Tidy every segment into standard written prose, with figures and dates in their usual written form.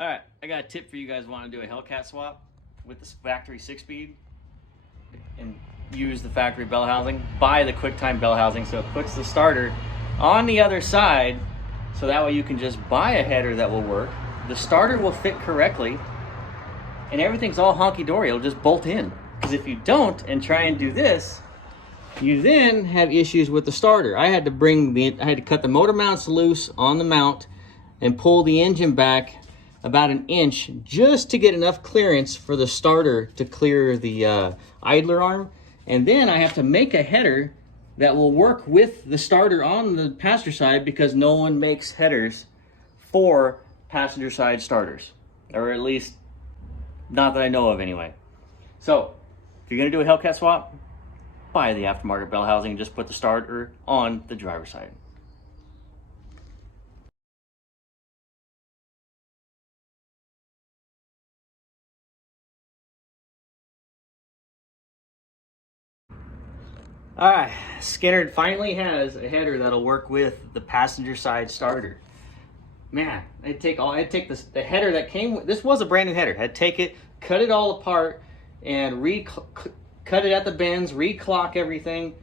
All right, I got a tip for you guys wanting to do a Hellcat swap with this factory 6-speed and use the factory bell housing. Buy the QuickTime bell housing so it puts the starter on the other side, so that way you can just buy a header that will work. The starter will fit correctly and everything's all honky-dory. It'll just bolt in. Because if you don't and try and do this, you then have issues with the starter. I had to cut the motor mounts loose on the mount and pull the engine back about an inch just to get enough clearance for the starter to clear the idler arm. And then I have to make a header that will work with the starter on the passenger side, because no one makes headers for passenger side starters, or at least not that I know of anyway. So if you're gonna do a Hellcat swap, buy the aftermarket bell housing and just put the starter on the driver's side. All right, Skynyrd finally has a header that'll work with the passenger side starter. Man, I'd take the header that came with, this was a brand new header. I'd take it, cut it all apart, and cut it at the bends, reclock everything.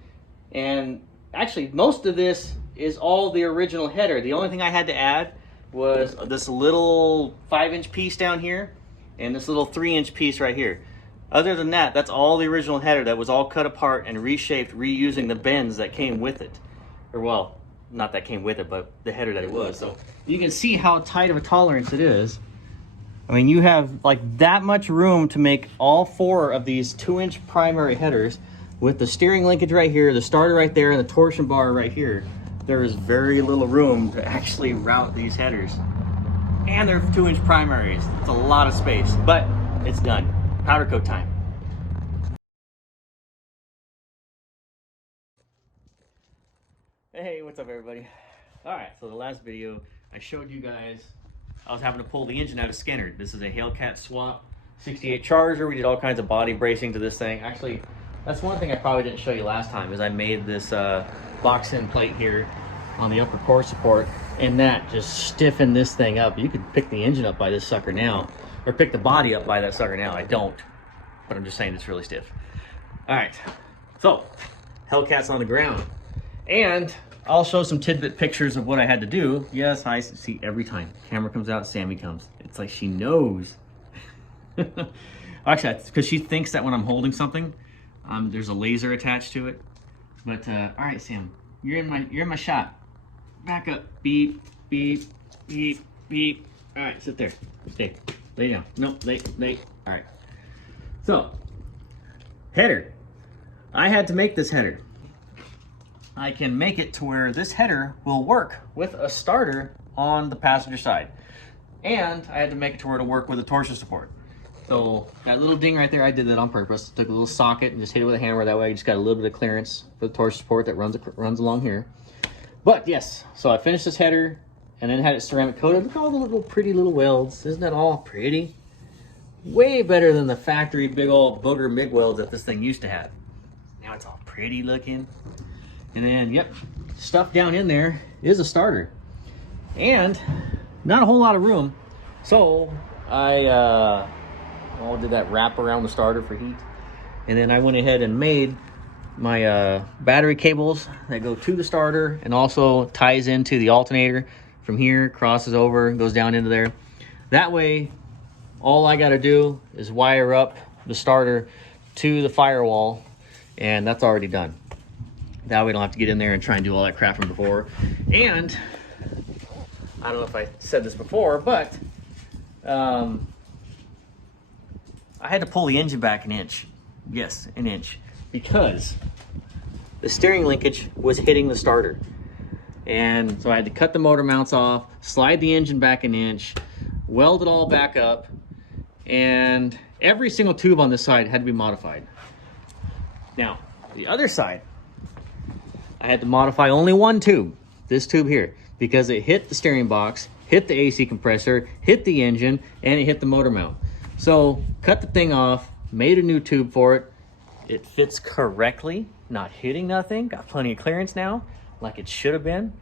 And actually, most of this is all the original header. The only thing I had to add was this little 5-inch piece down here and this little 3-inch piece right here. Other than that, that's all the original header that was all cut apart and reshaped, reusing the bends that came with it. Or well, not that came with it, but the header that it was. So you can see how tight of a tolerance it is. I mean, you have like that much room to make all 4 of these 2-inch primary headers with the steering linkage right here, the starter right there, and the torsion bar right here. There is very little room to actually route these headers. And they're 2-inch primaries. It's a lot of space, but it's done. Powder coat time. Hey, what's up everybody? All right, so the last video I showed you guys, I was having to pull the engine out of Skynyrd. This is a Hellcat swap 68 Charger. We did all kinds of body bracing to this thing. Actually, that's one thing I probably didn't show you last time, is I made this box-in plate here on the upper core support, and that just stiffened this thing up. You could pick the engine up by this sucker now, or pick the body up by that sucker now. I don't, but I'm just saying it's really stiff. All right, so Hellcat's on the ground, and I'll show some tidbit pictures of what I had to do. Yes, I see every time camera comes out, Sammy comes. It's like she knows. Actually, because she thinks that when I'm holding something, there's a laser attached to it. But all right, Sam, you're in my shot. Back up. Beep, beep, beep, beep. All right, sit there. Stay. Lay down. No, lay. All right. So, header. I had to make this header. I can make it to where this header will work with a starter on the passenger side. And I had to make it to where it'll work with a torsion support. So that little ding right there, I did that on purpose. Took a little socket and just hit it with a hammer. That way I just got a little bit of clearance for the torsion support that runs along here. But yes, so I finished this header and then had it ceramic coated. Look at all the little pretty little welds. Isn't that all pretty? Way better than the factory big old booger MIG welds that this thing used to have. Now it's all pretty looking. And then, yep, stuff down in there is a starter. And not a whole lot of room. So I did that wrap around the starter for heat. And then I went ahead and made my battery cables that go to the starter and also ties into the alternator from here, crosses over, goes down into there. That way, all I got to do is wire up the starter to the firewall, and that's already done. That way we don't have to get in there and try and do all that crap from before. And I don't know if I said this before, but I had to pull the engine back an inch. Yes, an inch. Because the steering linkage was hitting the starter. And so I had to cut the motor mounts off, slide the engine back an inch, weld it all back up, and every single tube on this side had to be modified. Now, the other side, I had to modify only one tube, this tube here, because it hit the steering box, hit the AC compressor, hit the engine, and it hit the motor mount. So cut the thing off, made a new tube for it. It fits correctly, not hitting nothing, got plenty of clearance now, like it should have been.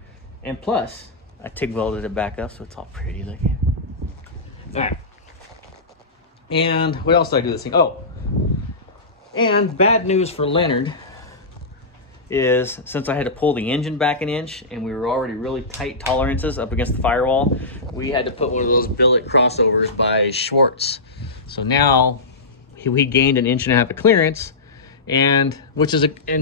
And plus, I TIG welded it back up so it's all pretty looking. All right. And what else did I do this thing? Oh, and bad news for Leonard is since I had to pull the engine back an inch and we were already really tight tolerances up against the firewall, we had to put one of those billet crossovers by Schwartz. So now we gained an inch and a half of clearance, and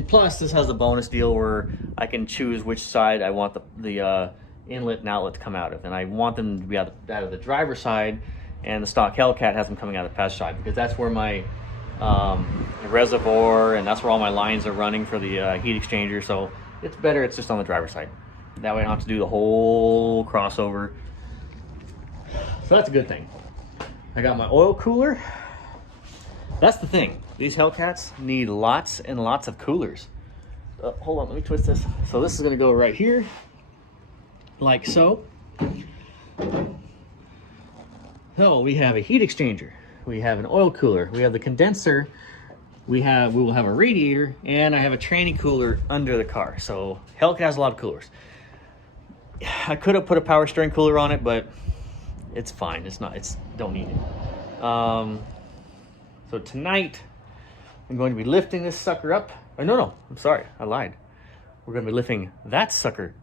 plus this has a bonus deal where I can choose which side I want the inlet and outlet to come out of, and I want them to be out of the driver's side, and the stock Hellcat has them coming out of the passenger side because that's where my reservoir and that's where all my lines are running for the heat exchanger. So it's better it's just on the driver's side. That way I don't have to do the whole crossover. So that's a good thing. I got my oil cooler. That's the thing. These Hellcats need lots and lots of coolers. Hold on, let me twist this. So this is going to go right here, like so. So we have a heat exchanger. We have an oil cooler. We have the condenser. We will have a radiator, and I have a tranny cooler under the car. So Hellcat has a lot of coolers. I could have put a power steering cooler on it, but it's fine. Don't need it. So tonight I'm going to be lifting this sucker up. Oh, no, I'm sorry, I lied. We're going to be lifting that sucker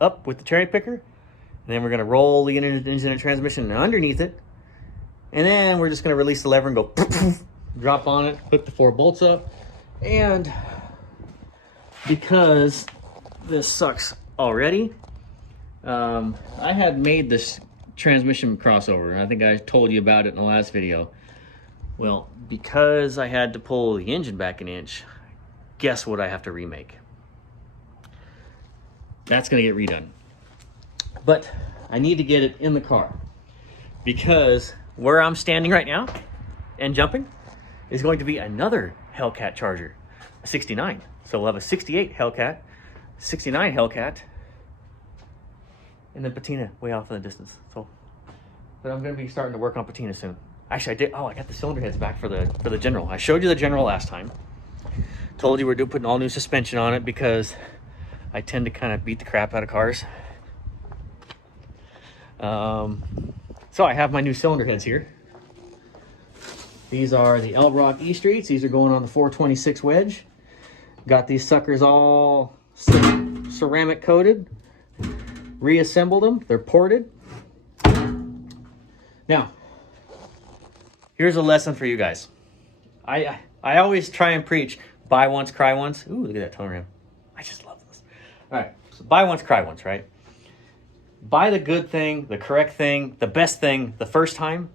up with the cherry picker, and then we're going to roll the engine and transmission underneath it, and then we're just going to release the lever and go drop on it, hook the 4 bolts up. And because this sucks already, I had made this transmission crossover, and I think I told you about it in the last video. Well, because I had to pull the engine back an inch, guess what I have to remake? That's going to get redone. But I need to get it in the car, because where I'm standing right now and jumping is going to be another Hellcat Charger, a 69. So we'll have a 68 Hellcat, 69 Hellcat, and then patina way off in the distance. So, but I'm going to be starting to work on patina soon. Actually, I did. Oh, I got the cylinder heads back for the General. I showed you the General last time. Told you we're putting all new suspension on it because I tend to kind of beat the crap out of cars. So I have my new cylinder heads here. These are the L-Rock E-Streets. These are going on the 426 wedge. Got these suckers all ceramic coated. Reassembled them. They're ported. Now, here's a lesson for you guys. I always try and preach buy once, cry once. Ooh, look at that tone rim. I just love this. All right, so buy once, cry once, right? Buy the good thing, the correct thing, the best thing the first time,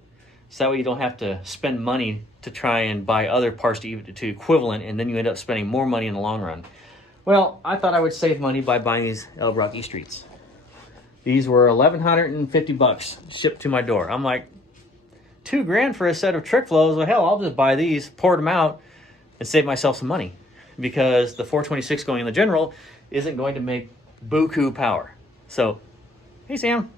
so that way you don't have to spend money to try and buy other parts to equivalent, and then you end up spending more money in the long run. Well, I thought I would save money by buying these L-Rock E-Streets. These were $1,150 shipped to my door. I'm like, $2,000 for a set of trick flows? Well, hell, I'll just buy these, pour them out, and save myself some money, because the 426 going in the General isn't going to make buku power. So, hey, Sam.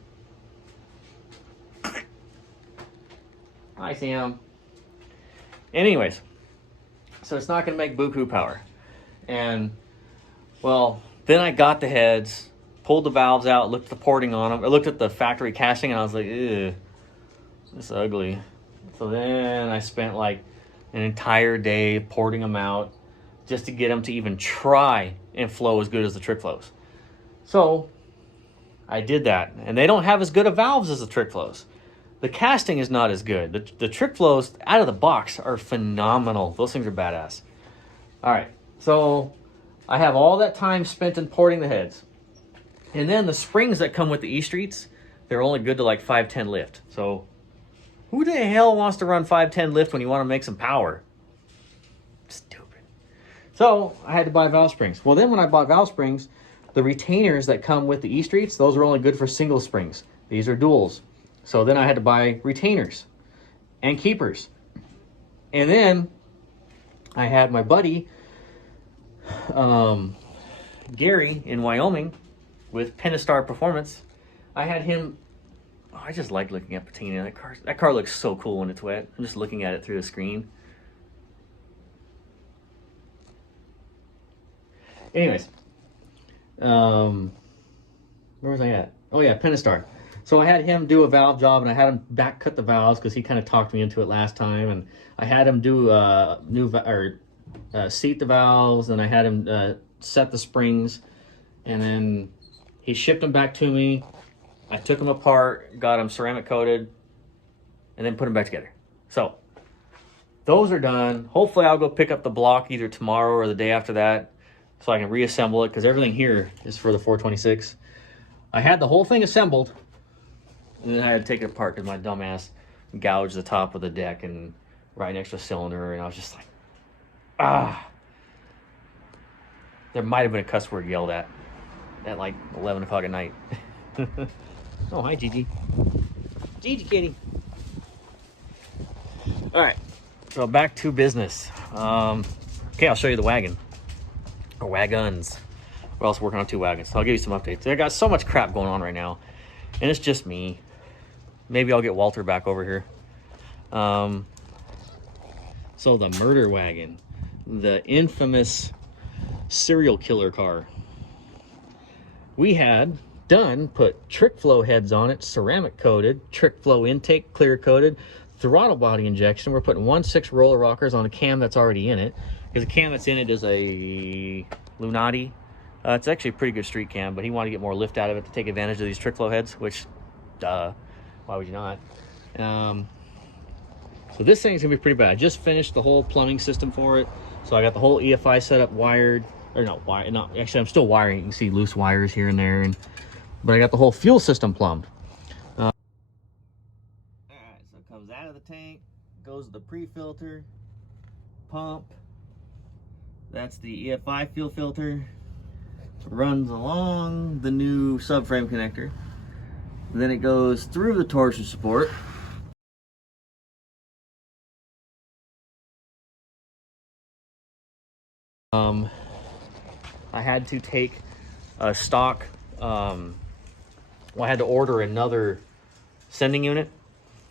Hi, Sam. Anyways, so it's not going to make buku power. And, well, then I got the heads, pulled the valves out, looked at the porting on them. I looked at the factory casting, and I was like, ew, this is ugly. So then I spent like an entire day porting them out just to get them to even try and flow as good as the trick flows. So I did that, and they don't have as good of valves as the trick flows. The casting is not as good. The trick flows out of the box are phenomenal. Those things are badass. All right, so I have all that time spent in porting the heads. And then the springs that come with the E-Streets, they're only good to like 510 lift. So who the hell wants to run 510 lift when you want to make some power? Stupid. So I had to buy valve springs. Well, then when I bought valve springs, the retainers that come with the E-Streets, those are only good for single springs. These are duals. So then I had to buy retainers and keepers. And then I had my buddy, Gary in Wyoming with Pentastar Performance. I had him, I just like looking at patina. That car looks so cool when it's wet. I'm just looking at it through the screen. Anyways, where was I at? Oh yeah, Pentastar. So I had him do a valve job, and I had him back cut the valves because he kind of talked me into it last time. And I had him do seat the valves, and I had him set the springs, and then he shipped them back to me. I took them apart, got them ceramic coated, and then put them back together. So those are done. Hopefully I'll go pick up the block either tomorrow or the day after that so I can reassemble it, because everything here is for the 426. I had the whole thing assembled, and then I had to take it apart because my dumbass gouged the top of the deck and right next to the cylinder, and I was just like, ah. There might have been a cuss word yelled at like 11 o'clock at night. Oh, hi, Gigi. Gigi kitty. All right, so back to business. Okay, I'll show you the wagon, or wagons. We're also working on 2 wagons, so I'll give you some updates. I got so much crap going on right now, and it's just me. Maybe I'll get Walter back over here. So the murder wagon, the infamous serial killer car. We had put trick flow heads on it, ceramic coated, trick flow intake clear coated, throttle body injection. We're putting 1/6 roller rockers on a cam that's already in it, because the cam that's in it is a Lunati. It's actually a pretty good street cam, but he wanted to get more lift out of it to take advantage of these trick flow heads, which, duh, why would you not? So this thing's gonna be pretty bad. I just finished the whole plumbing system for it, so I got the whole EFI setup wired, or actually I'm still wiring. You can see loose wires here and there, but I got the whole fuel system plumbed. All right, so it comes out of the tank, goes to the pre-filter, pump. That's the EFI fuel filter. Runs along the new subframe connector. Then it goes through the torsion support. I had to take a stock, I had to order another sending unit,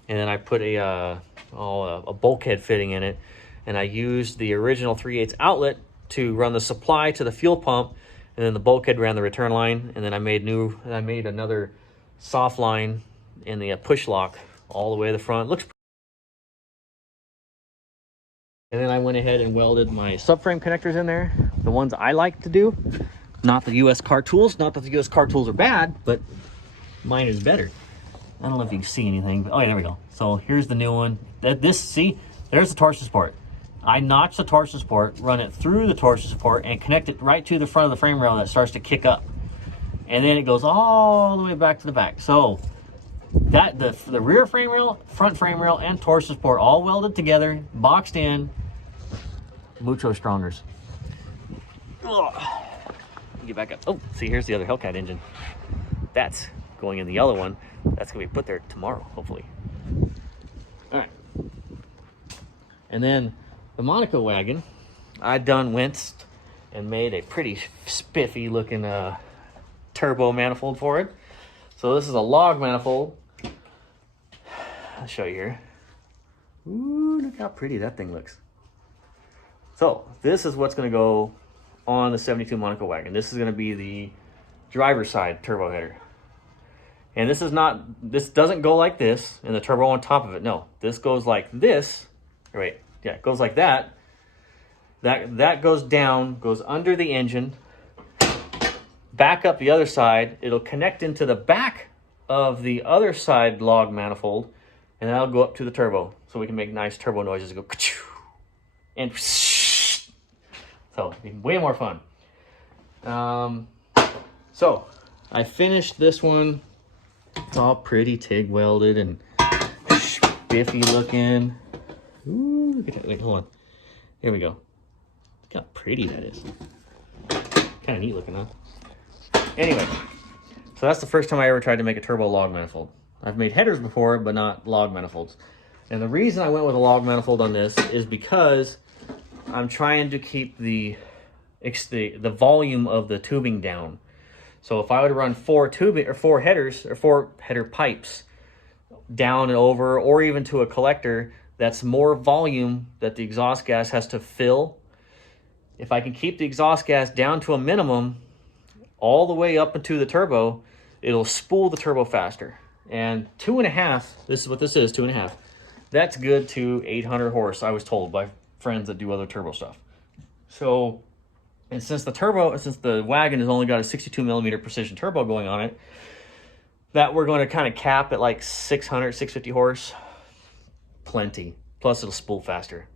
and then I put a bulkhead fitting in it, and I used the original 3/8 outlet to run the supply to the fuel pump, and then the bulkhead ran the return line, and then I made another soft line in the push lock all the way to the front. And then I went ahead and welded my subframe connectors in there, the ones I like to do, not the US car tools. Not that the US car tools are bad, but mine is better. I don't know if you can see anything, but oh yeah, there we go. So here's the new one. See, there's the torsion support. I notch the torsion support, run it through the torsion support, and connect it right to the front of the frame rail that starts to kick up. And then it goes all the way back to the back. So that the rear frame rail, front frame rail, and torsion support all welded together, boxed in, mucho strongers. Get back up. Oh, see, here's the other Hellcat engine. That's going in the yellow one. That's gonna be put there tomorrow, hopefully. All right. And then the Monaco wagon, I went and made a pretty spiffy looking turbo manifold for it. So this is a log manifold. I'll show you here. Ooh, look how pretty that thing looks. So this is what's going to go on the 72 Monaco wagon. This is going to be the driver's side turbo header. And this doesn't go like this and the turbo on top of it. No, this goes like this. Wait, yeah, it goes like that. That goes down, goes under the engine, back up the other side. It'll connect into the back of the other side log manifold, and that'll go up to the turbo. So we can make nice turbo noises. Go and so way more fun. So I finished this one. It's all pretty TIG welded and spiffy looking. Ooh, look at that. Wait, hold on. Here we go. Look how pretty that is. Kind of neat looking, huh? Anyway, so that's the first time I ever tried to make a turbo log manifold. I've made headers before, but not log manifolds. And the reason I went with a log manifold on this is because I'm trying to keep the volume of the tubing down. So if I were to run four header pipes down and over, or even to a collector, that's more volume that the exhaust gas has to fill. If I can keep the exhaust gas down to a minimum all the way up into the turbo, it'll spool the turbo faster. And 2.5, this is what this is, 2.5. That's good to 800 horse, I was told by friends that do other turbo stuff. So, and since the wagon has only got a 62 millimeter precision turbo going on it, that we're going to kind of cap at like 600, 650 horse. Plenty. Plus it'll spool faster.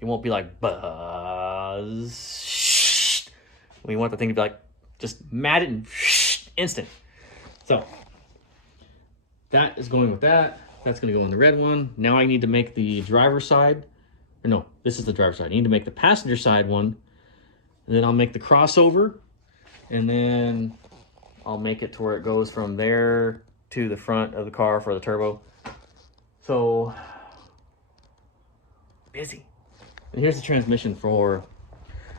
It won't be like buzz. Shh. We want the thing to be like just matted and shh, instant. So that is going with that. That's going to go on the red one. Now I need to make the driver's side. Or no, this is the driver's side. I need to make the passenger side one. And then I'll make the crossover. And then I'll make it to where it goes from there to the front of the car for the turbo. So busy. And here's the transmission for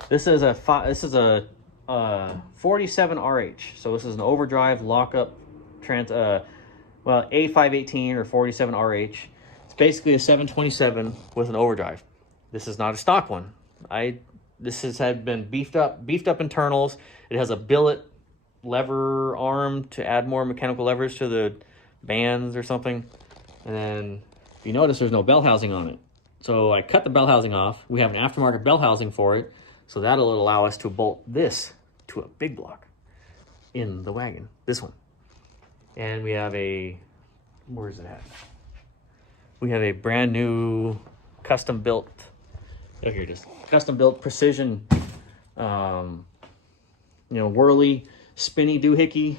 this is a 47 RH. So this is an overdrive lockup well, A518 or 47 RH. It's basically a 727 with an overdrive. This is not a stock one. This had been beefed up internals. It has a billet lever arm to add more mechanical levers to the bands or something. And then if you notice, there's no bell housing on it. So I cut the bell housing off. We have an aftermarket bell housing for it. So that'll allow us to bolt this to a big block in the wagon, this one. And we have where is it at? We have a brand new custom built, oh, here it is, custom built precision, whirly, spinny doohickey.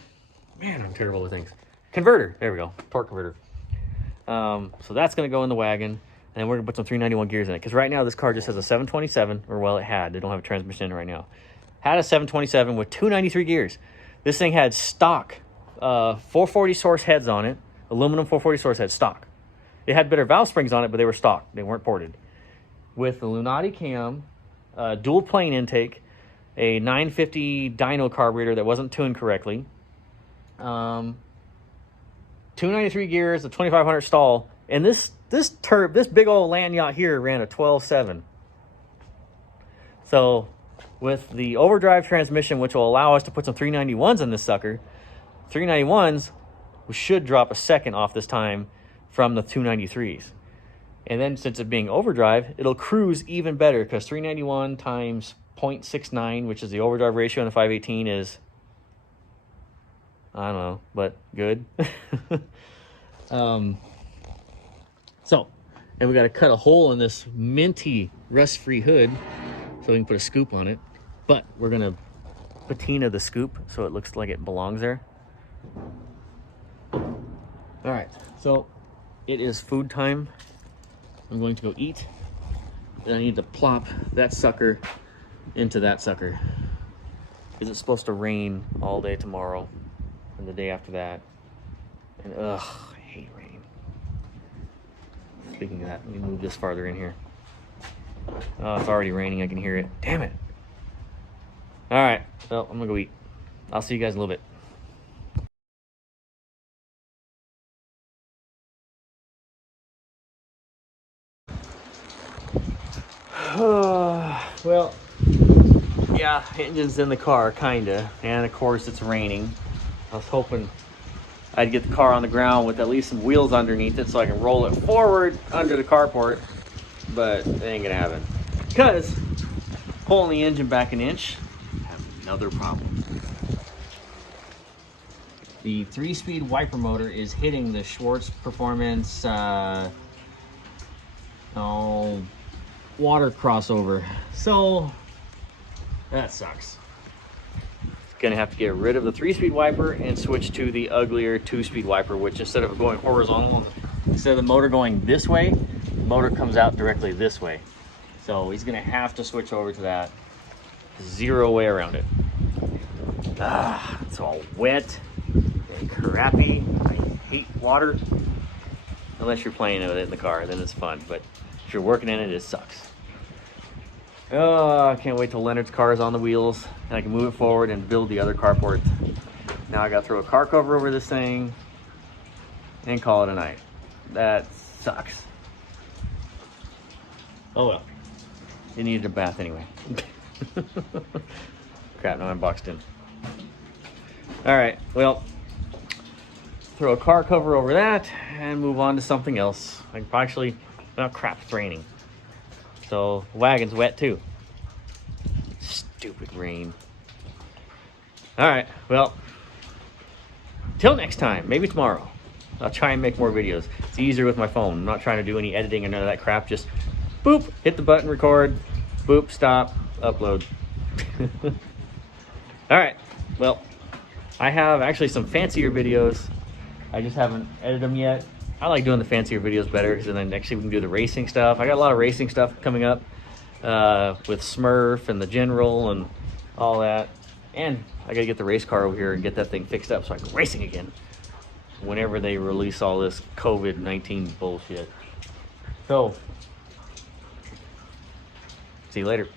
Man, I'm terrible with things. Converter, there we go, torque converter. So that's gonna go in the wagon, and we're gonna put some 391 gears in it. Because right now this car just has a 727, or well, it had. They don't have a transmission in it right now. Had a 727 with 293 gears. This thing had stock 440 source heads on it, aluminum 440 source head stock. It had better valve springs on it, but they were stock. They weren't ported. With the Lunati cam, dual plane intake, a 950 dyno carburetor that wasn't tuned correctly, 293 gears, a 2500 stall, and this big old land yacht here ran a 12.7. So with the overdrive transmission, which will allow us to put some 391s in this sucker, 391s we should drop a second off this time from the 293s. And then since it being overdrive, it'll cruise even better because 391 times 0.69, which is the overdrive ratio on the 518, is, I don't know, but good. So, and we got to cut a hole in this minty rust-free hood so we can put a scoop on it. But we're going to patina the scoop so it looks like it belongs there. All right, so it is food time. I'm going to go eat. Then I need to plop that sucker into that sucker. Because it's supposed to rain all day tomorrow and the day after that. And ugh, I hate rain. Speaking of that, let me move this farther in here. Oh, it's already raining. I can hear it. Damn it. All right, well, I'm gonna go eat. I'll see you guys in a little bit. Well, yeah, engine's in the car, kinda, and of course it's raining. I was hoping I'd get the car on the ground with at least some wheels underneath it so I can roll it forward under the carport, but it ain't gonna happen. Because pulling the engine back an inch, I have another problem. The 3-speed wiper motor is hitting the Schwartz Performance water crossover, so that sucks. Gonna have to get rid of the 3-speed wiper and switch to the uglier 2-speed wiper, which instead of going horizontal, instead of the motor going this way, the motor comes out directly this way. So he's gonna have to switch over to that. Zero way around it. It's all wet and crappy. I hate water. Unless you're playing with it in the car, then it's fun. But if you're working in it, it sucks. Oh, I can't wait till Leonard's car is on the wheels and I can move it forward and build the other carport. Now I gotta throw a car cover over this thing and call it a night. That sucks. Oh well. It needed a bath anyway. Crap, now I'm boxed in. All right, well, throw a car cover over that, and move on to something else. Like actually, oh crap, it's raining. So the wagon's wet too. Stupid rain. All right, well, till next time, maybe tomorrow. I'll try and make more videos. It's easier with my phone. I'm not trying to do any editing or none of that crap. Just boop, hit the button, record, boop, stop, upload. All right, well, I have actually some fancier videos. I just haven't edited them yet. I like doing the fancier videos better because then actually we can do the racing stuff. I got a lot of racing stuff coming up with Smurf and the General and all that. And I gotta get the race car over here and get that thing fixed up so I can racing again whenever they release all this COVID-19 bullshit. So, see you later.